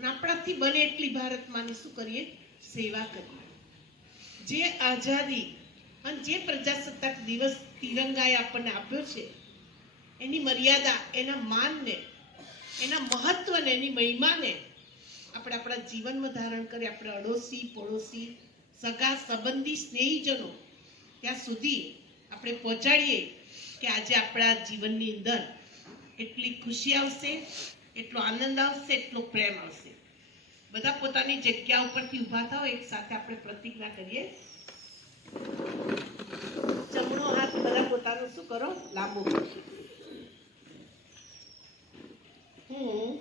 અને આપણાથી બને એટલી ભારત શું કરીએ સેવા કરીએ જે આઝાદી અને જે પ્રજાસત્તાક દિવસ તિરંગાએ આપણને આપ્યો છે, એની મર્યાદા, એના માનને, એના મહત્વને, એની મહિમાને આપણે આપણા જીવનમાં ધારણ કરી આપણે અડોશી, પડોશી, સગા, સંબંધી, સ્નેહીજનો ત્યાં સુધી આપણે પહોંચાડીએ કે આજે આપણા જીવનની અંદર એટલી ખુશી આવશે એટલો આનંદ આવશે, એટલો પ્રેમ આવશે. બધા પોતાની જગ્યા ઉપરથી ઊભા થાઓ, એક સાથે આપણે પ્રતિજ્ઞા કરીએ. જમણો હાથ બધા પોતાનો શું કરો? લાંબો હું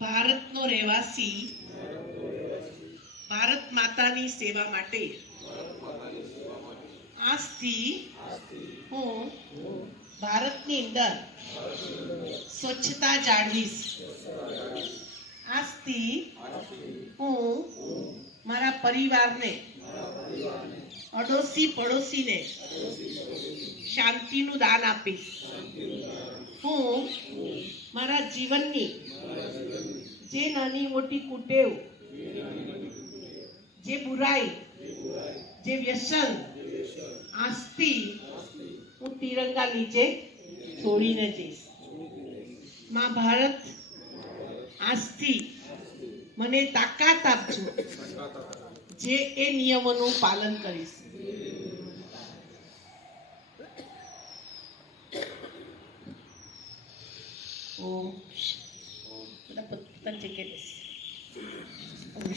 ભારતનો રહેવાસી, ભારત માતાની સેવા માટે. આજથી હું ભારતની અંદર સ્વચ્છતા જાળવીશ. આજથી હું મારા પરિવારને, અડોશી પડોશીને શાંતિનું દાન આપીશ. હું મારા જીવનની જે નાની મોટી કુટેવ, જે બુરાઈ, જે વ્યસન આજથી હું તિરંગા નીચે છોડીને જઈશ. માં ભારત, આજથી મને તાકાત આપજો જે એ નિયમોનું પાલન કરીશ.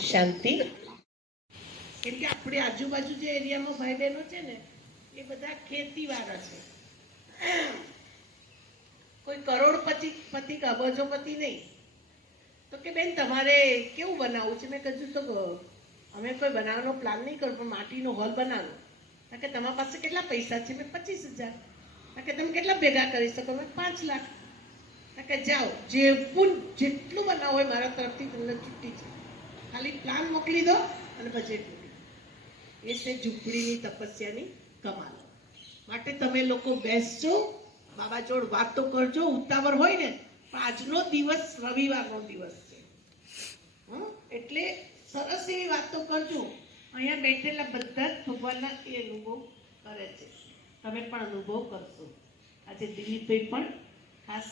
શાંતિ. કેમ કે આપણી આજુબાજુ જે એરિયામાં ભાઈ બહેનો છે ને એ બધા ખેતીવાળા છે. કોઈ કરોડપતિ, પતિ કે અબજોપતિ નહીં. તો કે બેન તમારે કેવું બનાવવું છે? મેં કીધું, તો અમે કોઈ બનાવવાનો પ્લાન નહીં કરો પણ માટીનો હોલ બનાવો. કે, તમારા પાસે કેટલા પૈસા છે? મેં પચીસ હજાર. કે, તમે કેટલા ભેગા કરી શકો? મેં પાંચ લાખ. કે, જાઓ જેવું જેટલું બનાવો હોય મારા તરફથી તમને છૂટી છે. ખાલી પ્લાન મોકલી દો અને બજેટ એ છે ઝૂંપડીની તપસ્યાની કમાલ. માટે તમે લોકો બેસજો બાબા જોડ વાતો કરજો, ઉતાવળ હોય ને આજનો દિવસ રવિવારનો દિવસ છે? એટલે સરસ એવી વાતો કરજો. અહીંયા બેઠેલા બધા જ ભગવાનના એ અનુભવ કરે છે. તમે પણ અનુભવ કરશો. આજે દિલીપભાઈ પણ ખાસ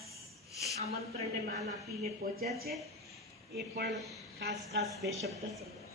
આમંત્રણને માન આપીને પહોંચ્યા છે. એ પણ ખાસ ખાસ બે શબ્દ સંભળાવો.